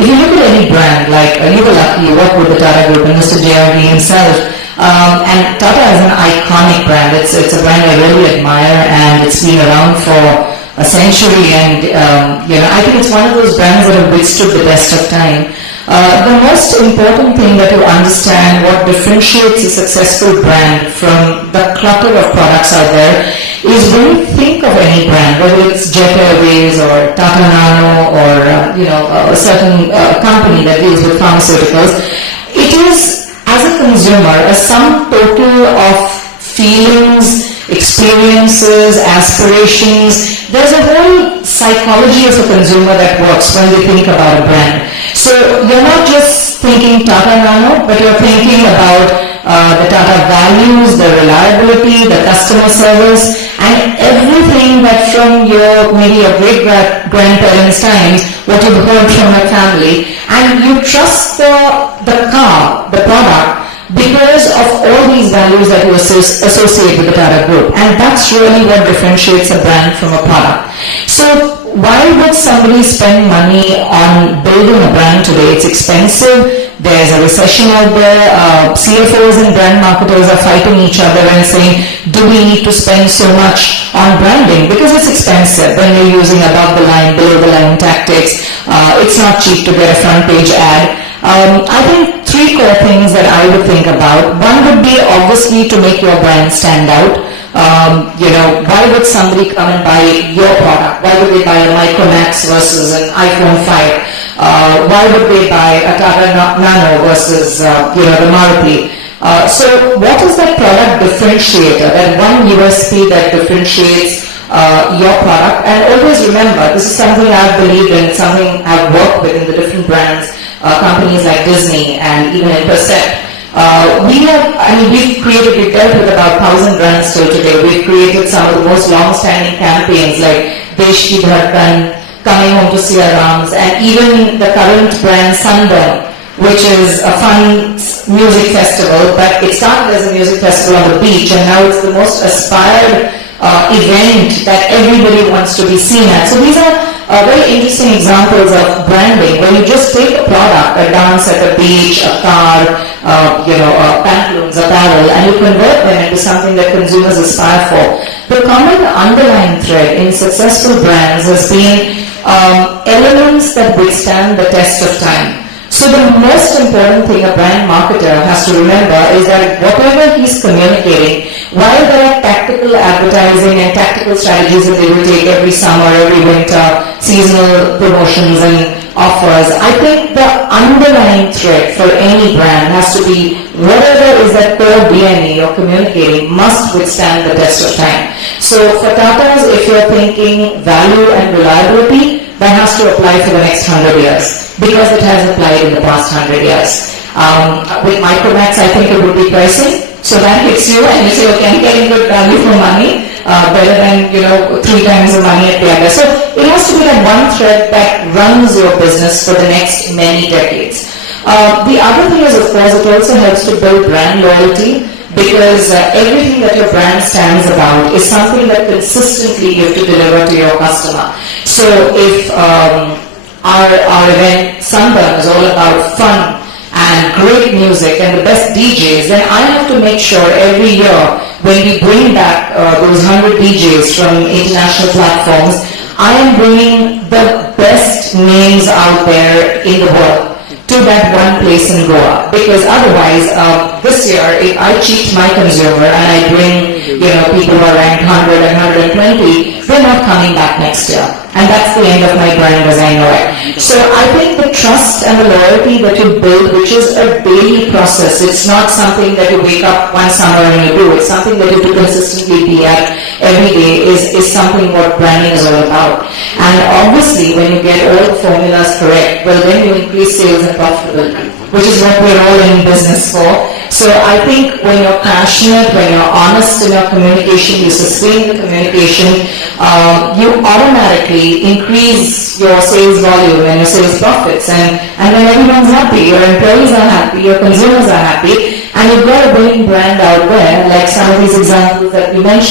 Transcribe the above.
if you look at any brand, like you were lucky, you work with the Tata Group and Mr. JRD himself, and Tata is an iconic brand. It's a brand I really admire, and it's been around for a century, and I think it's one of those brands that have withstood the test of time. The most important thing that you understand what differentiates a successful brand from the clutter of products out there is when you think of any brand, whether it's Jet Airways or Tata Nano or a certain company that deals with pharmaceuticals, it is, as a consumer, a sum total of feelings, experiences, aspirations. There's a whole psychology of a consumer that works when they think about a brand. So you're not just thinking Tata Nano, but you're thinking about the Tata values, the reliability, the customer service, and everything that from maybe your great-grandparents' times, what you've heard from your family, and you trust the car, the product, because of all these values that you associate with the Tata Group. And that's really what differentiates a brand from a product. So why would somebody spend money on building a brand today? It's expensive. There's a recession out there. CFOs and brand marketers are fighting each other and saying, do we need to spend so much on branding? Because it's expensive when you're using above the line, below the line tactics. It's not cheap to get a front page ad. I think three core things that I would think about. One would be obviously to make your brand stand out. Why would somebody come and buy your product? Why would they buy a Micromax versus an iPhone 5? Why would they buy a Tata Nano versus, the Maruti? So what is that product differentiator, that one USP that differentiates your product? And always remember, this is something I've believed in, something I've worked with in the different brands, companies like Disney and even in Percept. We've dealt with about 1,000 brands till today. We've created some of the most long-standing campaigns like Desh Ki Dhadkan, Coming Home to See Our Arms, and even the current brand Sunburn, which is a fun music festival, but it started as a music festival on the beach, and now it's the most aspired event that everybody wants to be seen at. So these are very interesting examples of branding, where you just take a product, a dance at a beach, a car, pantaloons, apparel, and you convert them into something that consumers aspire for. The common underlying thread in successful brands has been elements that withstand the test of time. So the most important thing a brand marketer has to remember is that whatever he's communicating, while there are tactical advertising and tactical strategies that they will take every summer, every winter, seasonal promotions and offers, I think the underlying thread for any brand has to be whatever is that core DNA you're communicating must withstand the test of time. So for Tatas, if you're thinking value and reliability, that has to apply for the next 100 years, because it has applied in the past 100 years. With Micromax, I think it would be pricing. So that hits you and you say, okay, I'm getting good value for money, better than, 3 times the money at the other. So it has to be that one thread that runs your business for the next many decades. The other thing is, of course, it also helps to build brand loyalty, because everything that your brand stands about is something that consistently you have to deliver to your customer. So if our event Sunburn is all about fun and great music and the best DJs, then I have to make sure every year when we bring back those 100 DJs from international platforms, I am bringing the best names out there in the world to that one place in Goa. Because otherwise, this year, if I cheat my consumer and I bring, people who are ranked 100 and 120, they're not coming back next year. And that's the end of my brand as I know it. So I think the trust and the loyalty that you build, which is a daily process, it's not something that you wake up one summer and you do. It's something that you have to consistently be at every day is something what branding is all about. And obviously, when you get all the formulas correct, well, then you increase sales and profitability, which is what we're all in business for. So I think when you're passionate, when you're honest in your communication, you sustain the communication, you automatically increase your sales volume and your sales profits, and then everyone's happy, your employees are happy, your consumers are happy, and you've got a winning brand out there, like some of these examples that we mentioned.